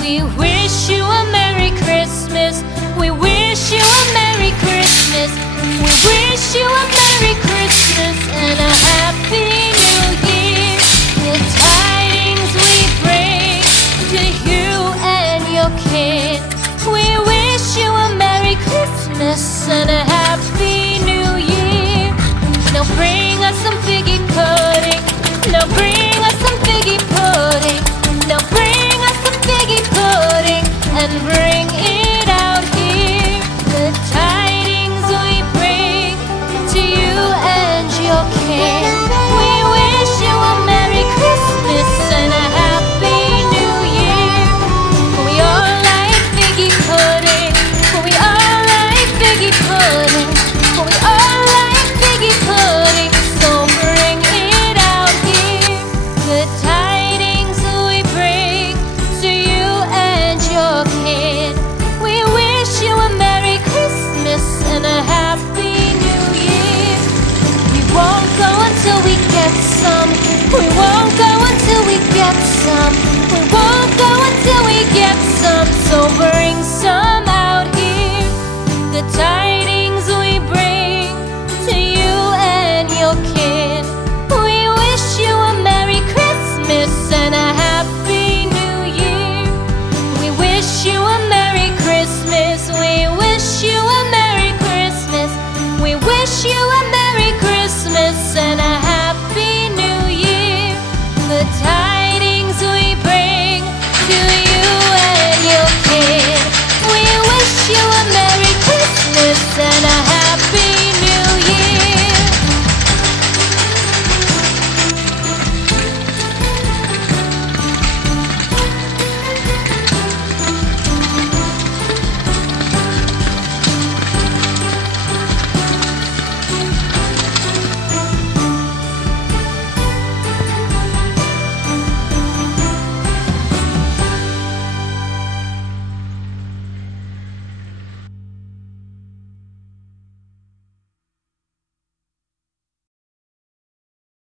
We wish you a Merry Christmas. We wish you a Merry Christmas. We wish you a Merry Christmas and a Happy New Year. The tidings we bring to you and your kin. We wish you a Merry Christmas and a